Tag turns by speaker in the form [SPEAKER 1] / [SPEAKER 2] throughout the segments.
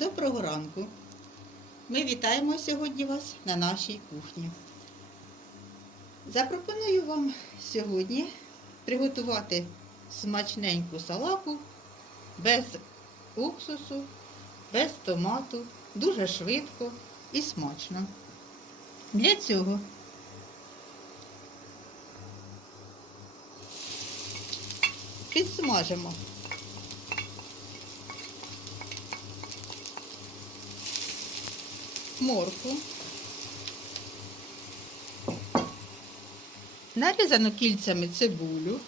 [SPEAKER 1] Доброго ранку. Ми вітаємо сьогодні вас на нашій кухні. Запропоную вам сьогодні приготувати смачненьку салаку без уксусу, без томату, дуже швидко і смачно. Для цього підсмажимо моркву, нарізану кільцями цибулю,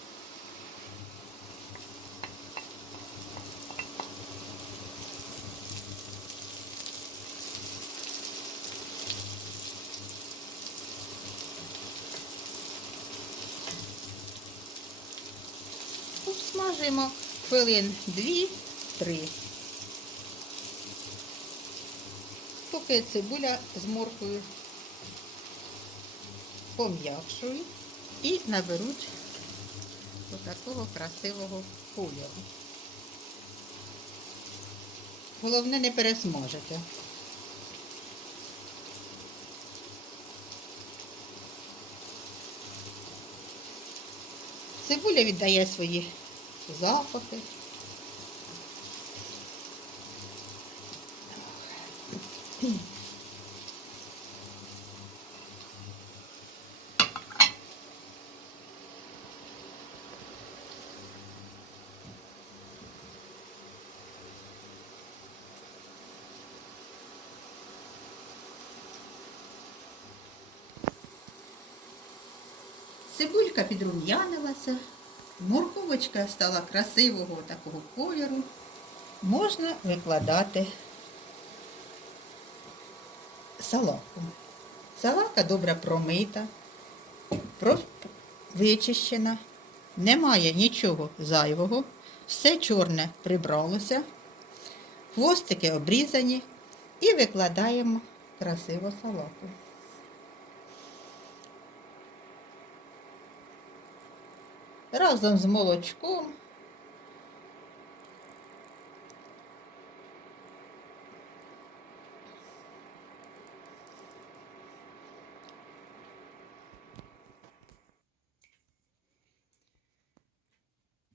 [SPEAKER 1] обсмажуємо хвилин 2-3. Поки цибуля з морквою пом'якшують і наберуть отакого красивого кольору. Головне не пересмажити. Цибуля віддає свої запахи. Цибулька підрум'янилася, морковочка стала красивого такого кольору. Можна викладати салаку. Салака добре промита, вичищена, немає нічого зайвого, все чорне прибралося, хвостики обрізані і викладаємо красиво салаку. Разом з молочком.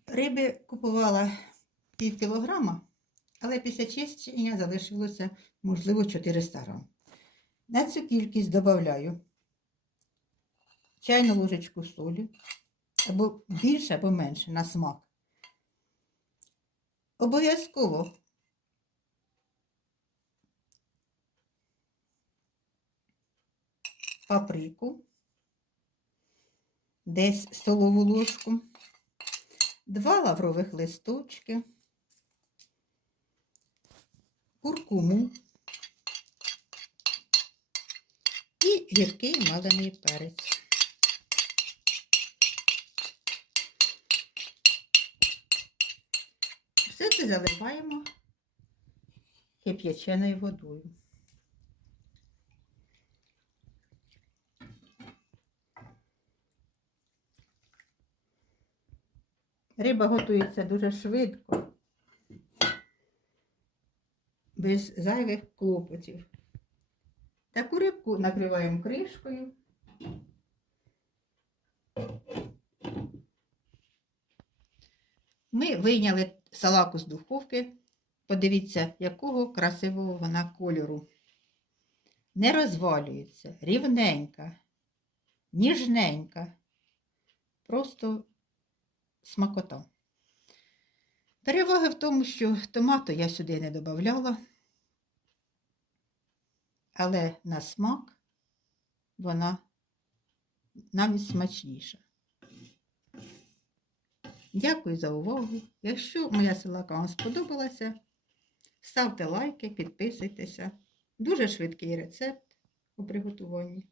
[SPEAKER 1] Риби купувала пів кілограма, але після чищення залишилося, можливо, 400 грам. На цю кількість додаю чайну ложечку солі, або більше, або менше на смак. Обов'язково. Паприку, десь столову ложку, два лаврових листочки, куркуму. І гіркий малений перець. Все заливаємо кип'яченою водою. Риба готується дуже швидко, без зайвих клопотів. Таку рибку накриваємо кришкою. Ми вийняли салаку з духовки. Подивіться, якого красивого вона кольору. Не розвалюється, рівненька, ніжненька. Просто смакота. Переваги в тому, що томату я сюди не додавала, але на смак вона навіть смачніша. Дякую за увагу. Якщо моя салака вам сподобалася, ставте лайки, підписуйтеся. Дуже швидкий рецепт у приготуванні.